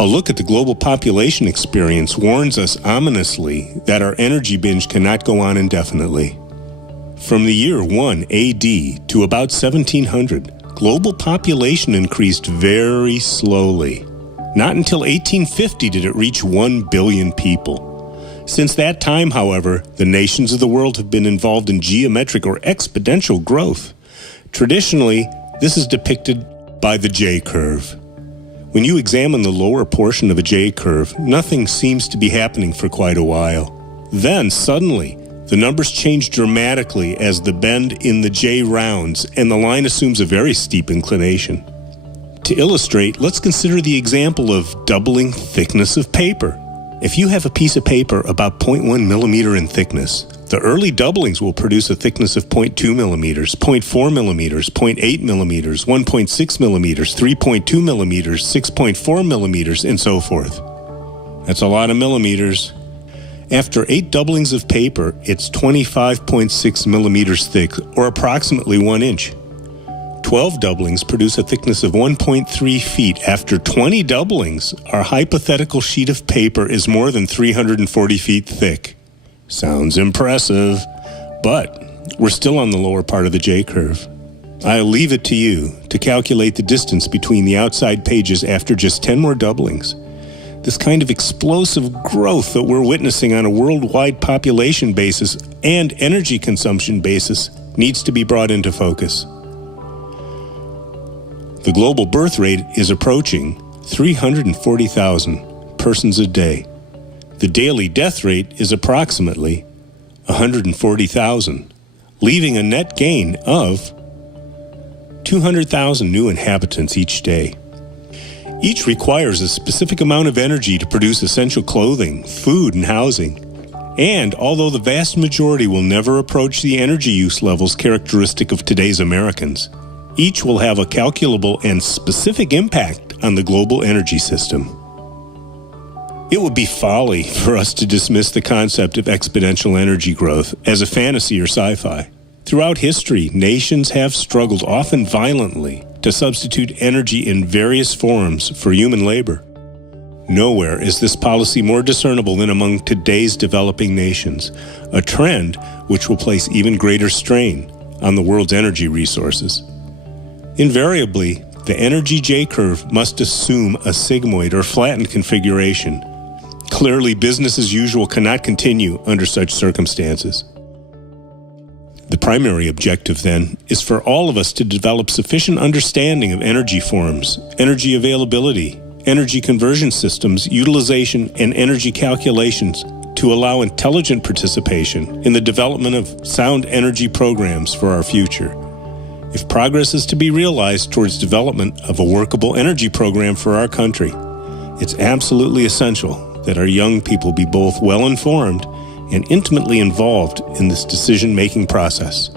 A look at the global population experience warns us ominously that our energy binge cannot go on indefinitely. From the year 1 AD to about 1700, global population increased very slowly. Not until 1850 did it reach 1 billion people. Since that time, however, the nations of the world have been involved in geometric or exponential growth. Traditionally, this is depicted by the J-curve. When you examine the lower portion of a J-curve, nothing seems to be happening for quite a while. Then, suddenly, the numbers change dramatically as the bend in the J rounds and the line assumes a very steep inclination. To illustrate, let's consider the example of doubling thickness of paper. If you have a piece of paper about 0.1 millimeter in thickness, the early doublings will produce a thickness of 0.2 millimeters, 0.4 millimeters, 0.8 millimeters, 1.6 millimeters, 3.2 millimeters, 6.4 millimeters, and so forth. That's a lot of millimeters. After 8 doublings of paper, it's 25.6 millimeters thick, or approximately 1 inch. 12 doublings produce a thickness of 1.3 feet. After 20 doublings, our hypothetical sheet of paper is more than 340 feet thick. Sounds impressive, but we're still on the lower part of the J-curve. I'll leave it to you to calculate the distance between the outside pages after just 10 more doublings. This kind of explosive growth that we're witnessing on a worldwide population basis and energy consumption basis needs to be brought into focus. The global birth rate is approaching 340,000 persons a day. The daily death rate is approximately 140,000, leaving a net gain of 200,000 new inhabitants each day. Each requires a specific amount of energy to produce essential clothing, food, and housing. And although the vast majority will never approach the energy use levels characteristic of today's Americans, each will have a calculable and specific impact on the global energy system. It would be folly for us to dismiss the concept of exponential energy growth as a fantasy or sci-fi. Throughout history, nations have struggled, often violently, to substitute energy in various forms for human labor. Nowhere is this policy more discernible than among today's developing nations, a trend which will place even greater strain on the world's energy resources. Invariably, the energy J-curve must assume a sigmoid or flattened configuration. Clearly, business as usual cannot continue under such circumstances. The primary objective, then, is for all of us to develop sufficient understanding of energy forms, energy availability, energy conversion systems, utilization, and energy calculations to allow intelligent participation in the development of sound energy programs for our future. If progress is to be realized towards development of a workable energy program for our country, it's absolutely essential that our young people be both well-informed and intimately involved in this decision-making process.